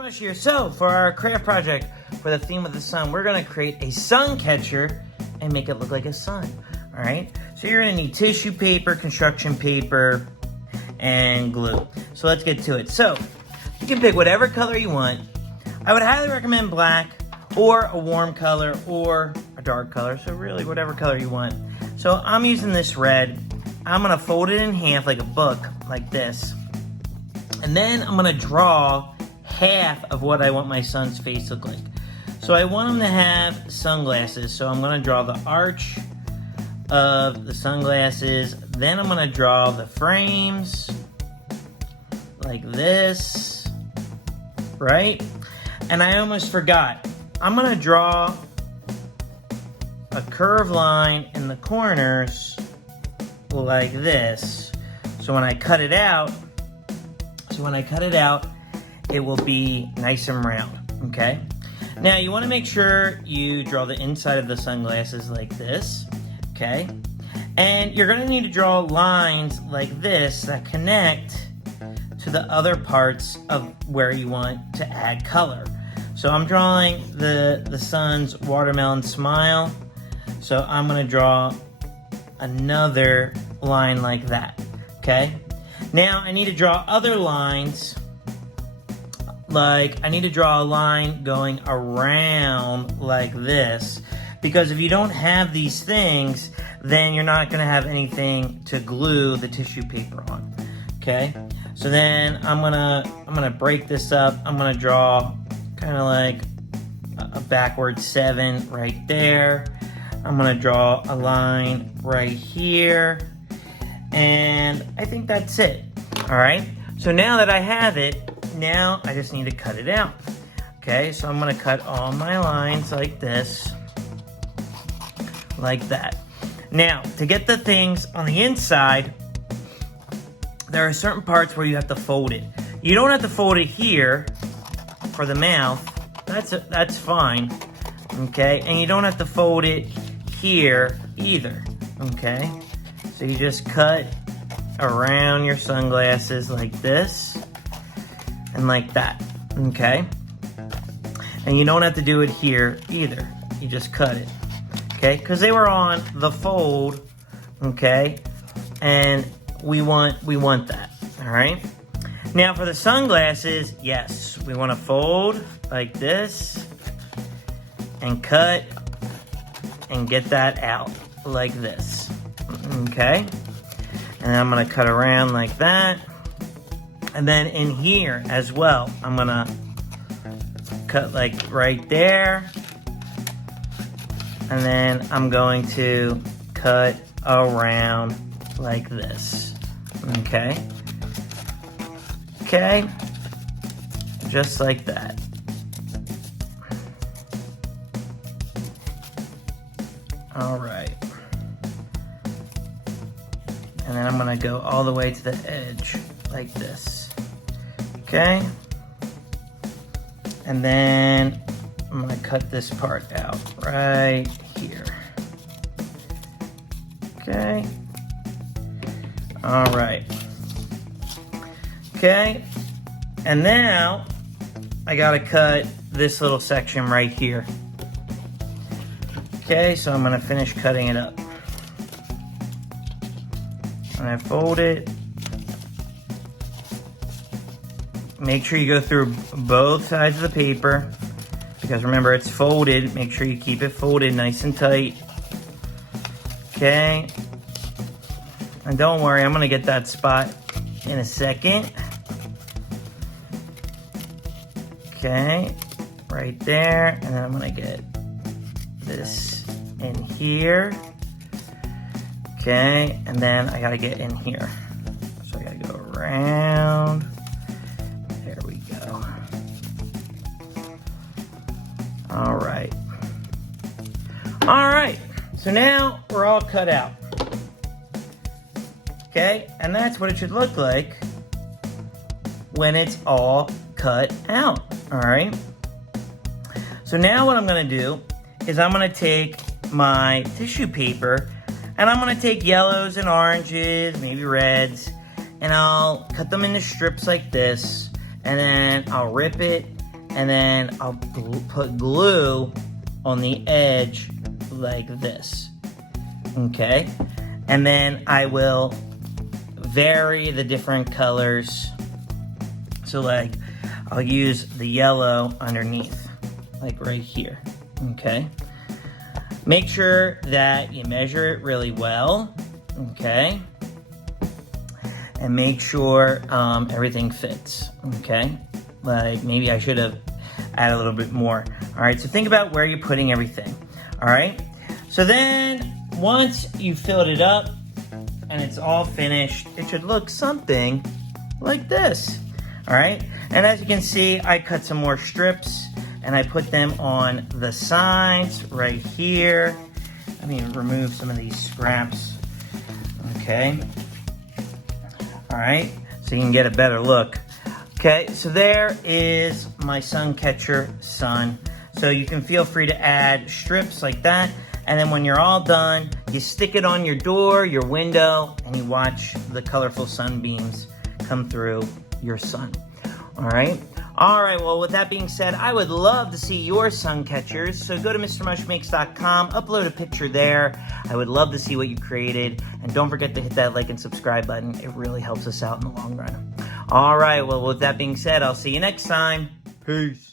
Mush here. So, for our craft project for the theme of the sun, we're going to create a sun catcher and make it look like a sun. All right? So, you're going to need tissue paper, construction paper, and glue. So, let's get to it. So, you can pick whatever color you want. I would highly recommend black or a warm color or a dark color. So, really, whatever color you want. So, I'm using this red. I'm going to fold it in half like a book, like this. And then I'm going to draw half of what I want my son's face to look like. So I want him to have sunglasses. So I'm going to draw the arch of the sunglasses. Then I'm going to draw the frames like this, right? And I almost forgot. I'm going to draw a curved line in the corners like this. So when I cut it out, it will be nice and round, okay? Now, you want to make sure you draw the inside of the sunglasses like this, okay? And you're going to need to draw lines like this that connect to the other parts of where you want to add color. So I'm drawing the sun's watermelon smile. So I'm going to draw another line like that, okay? Now, I need to draw other lines. Like, I need to draw a line going around like this. Because if you don't have these things, then you're not going to have anything to glue the tissue paper on. Okay? So then I'm gonna break this up. I'm gonna draw kind of like a backward 7 right there. I'm gonna draw a line right here. And I think that's it. All right? So now that I have it, now I just need to cut it out. Okay, so I'm going to cut all my lines like this. Like that. Now, to get the things on the inside, there are certain parts where you have to fold it. You don't have to fold it here for the mouth. That's fine. Okay, and you don't have to fold it here either. Okay, so you just cut around your sunglasses like this. And like that, okay? And you don't have to do it here either. You just cut it, okay? Because they were on the fold, okay? And we want that, all right? Now for the sunglasses, yes, we want to fold like this and cut and get that out like this, okay? And I'm going to cut around like that. And then in here as well, I'm gonna cut like right there. And then I'm going to cut around like this. Okay? Okay? Just like that. Alright. And then I'm gonna go all the way to the edge like this. Okay, and then I'm going to cut this part out right here. Okay, all right. Okay, and now I got to cut this little section right here. Okay, so I'm going to finish cutting it up. And I fold it. Make sure you go through both sides of the paper, because remember, it's folded. Make sure you keep it folded nice and tight. Okay. And don't worry, I'm going to get that spot in a second. Okay. Right there. And then I'm going to get this in here. Okay. And then I got to get in here. So I got to go around. All right, so now we're all cut out. Okay, and that's what it should look like when it's all cut out, all right? So now what I'm gonna do is I'm gonna take my tissue paper and I'm gonna take yellows and oranges, maybe reds, and I'll cut them into strips like this, and then I'll rip it and then I'll put glue on the edge like this, okay? And then I will vary the different colors. So like, I'll use the yellow underneath, like right here, okay? Make sure that you measure it really well, okay? And make sure everything fits, okay? Like maybe I should have added a little bit more. All right, so think about where you're putting everything, all right? So then once you filled it up and it's all finished, it should look something like this, all right? And as you can see, I cut some more strips and I put them on the sides right here. Let me remove some of these scraps, okay? All right, so you can get a better look. Okay, so there is my sun catcher sun. So you can feel free to add strips like that. And then when you're all done, you stick it on your door, your window, and you watch the colorful sunbeams come through your sun. All right? All right, well, with that being said, I would love to see your sun catchers. So go to MrMushMakes.com, upload a picture there. I would love to see what you created. And don't forget to hit that like and subscribe button. It really helps us out in the long run. All right, well, with that being said, I'll see you next time. Peace.